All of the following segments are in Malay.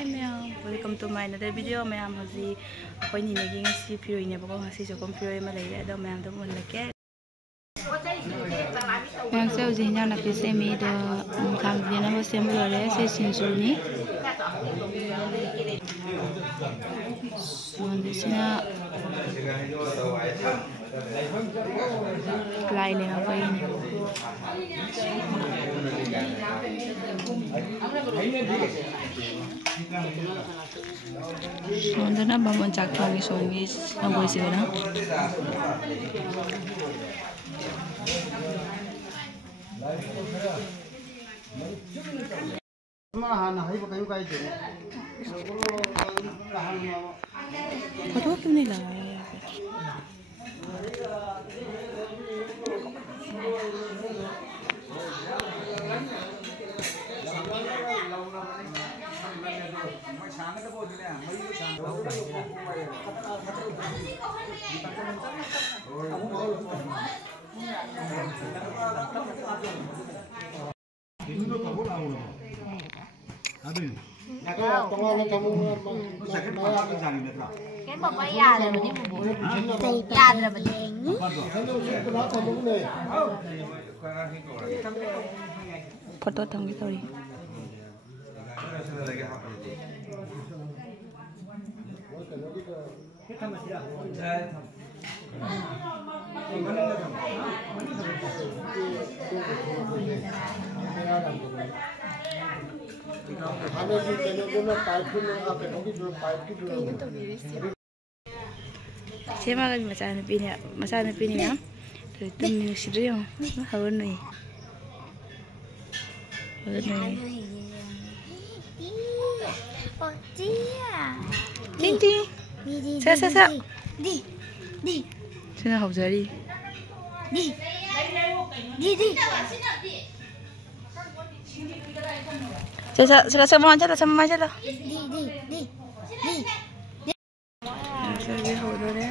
Hi ma'am, welcome to my another video. Ma'am, hoji akoy ninaging si Piroy ne bako hasi so kom Piroy malay ado ma'am to mulake. Ma'am se hoji nya na pise mi do kham dia na bo sem lo le se sin su ni. So this na lai le akoy ni. Onda na babon chak thongi songi angoi se na photo क्यों नहीं लगाया यहाँ पे फोटो थंगी थोड़ी Siapa lagi macam ni ya? Itu musik dia, hawan ni. Oh dia. Cinti. Sa. Di. Sini học giờ đi. Đi. Sa mau aja lah, sama aja lah. Di. Saya đi học rồi đấy.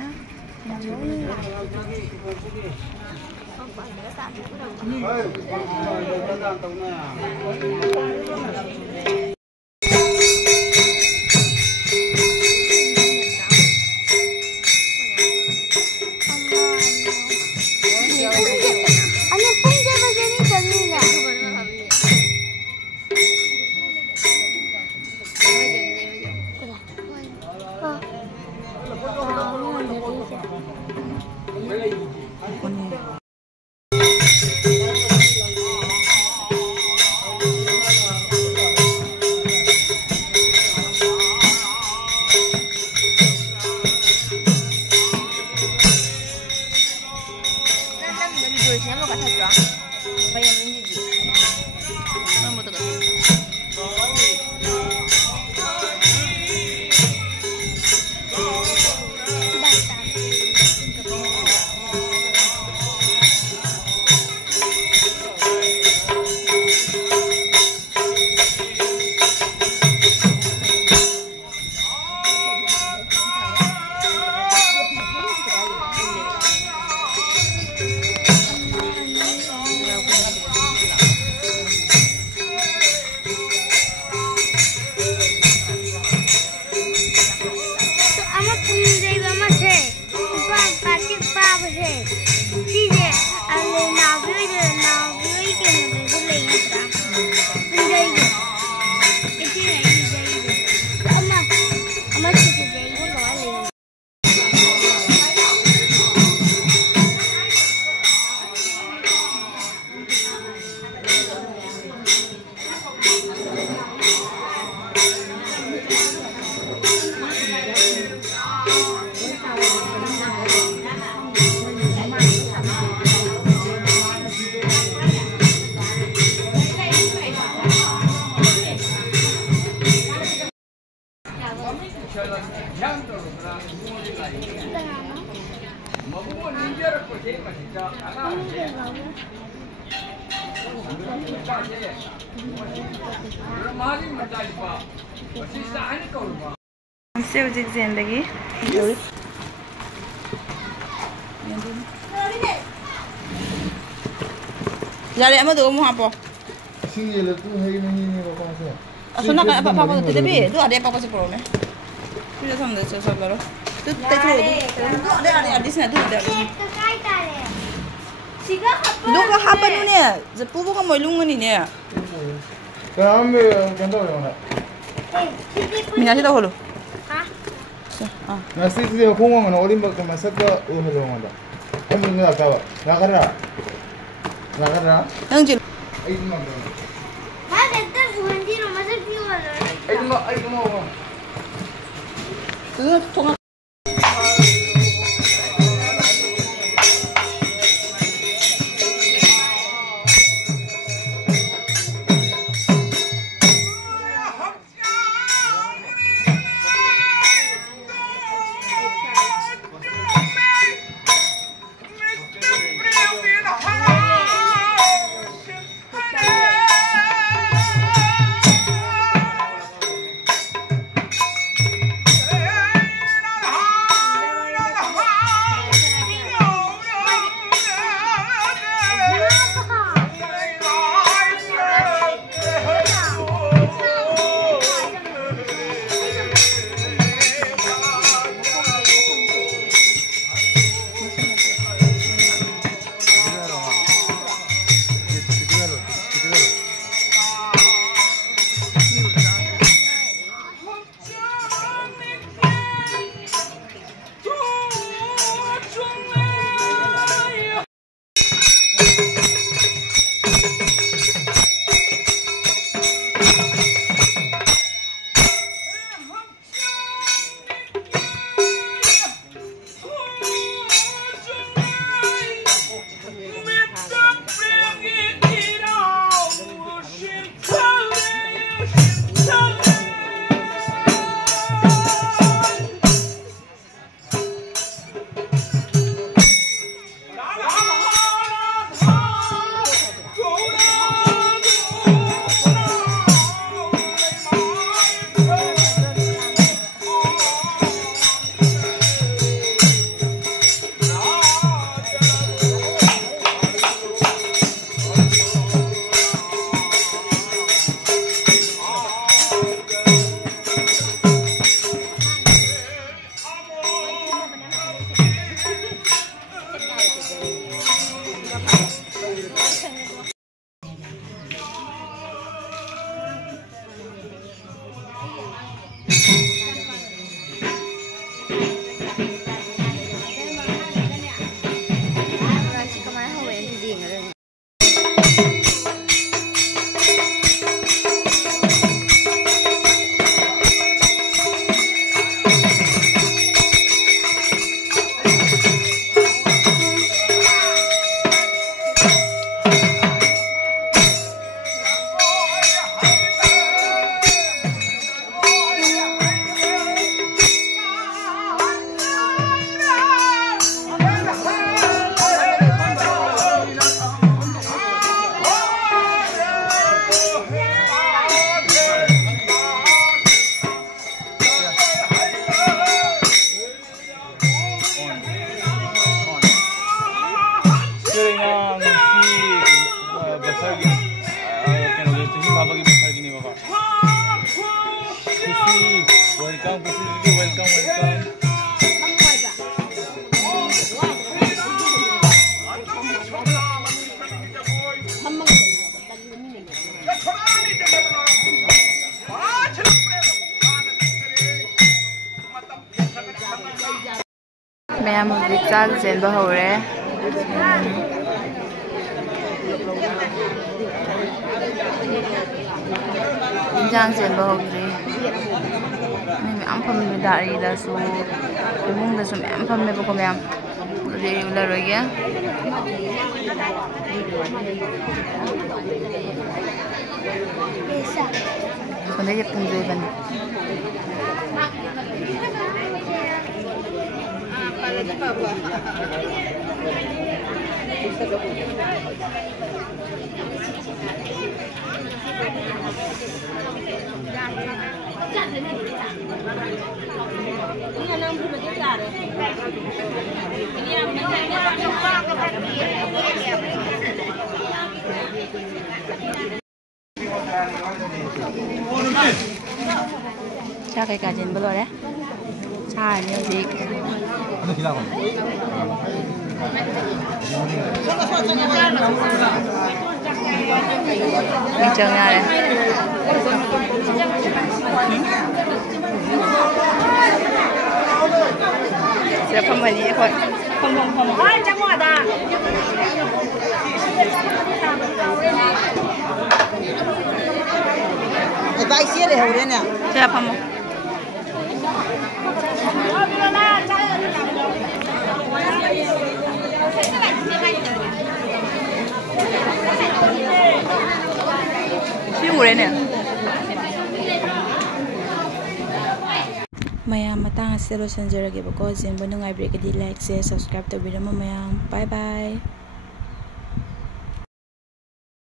Saya uji lagi. Jadi apa tu kamu apa? Sini le tu hari ni bapak saya. Asal nak apa apa tu tapi tu ada apa sih problem? Kita sama dah sabar. Tu ada di sini tu ada. Lu apa tu ni? Zepu bukan mau lungan ni ni. Kami kenapa orang? Minyak itu hulu. Nasi tu kongong na olim bak masak ka hulu orang dah. Kamu ni apa? Nak kerja? Yang jil. Ayo mana? Ada tu suami rumah saya Ayo mana? Tu tengah. Ma'am, Victor Zen Bahore. Jang Zen Bahore. I'm from the Dari, that's so the moon does some am from the Bocomam. The Laroya. When they get them driven. 차 그까지는 별로래. 차 아니지. 하나 기다려. 이정하래. Sẽ không phải gì thôi. Không. Chắc ngọt à. Vai xía để hầu đến nè. Sẽ không. Siêu nè. Mayam matang asilo sanjara ke bako zinbo nungai break di like share subscribe to video mayam. Bye bye.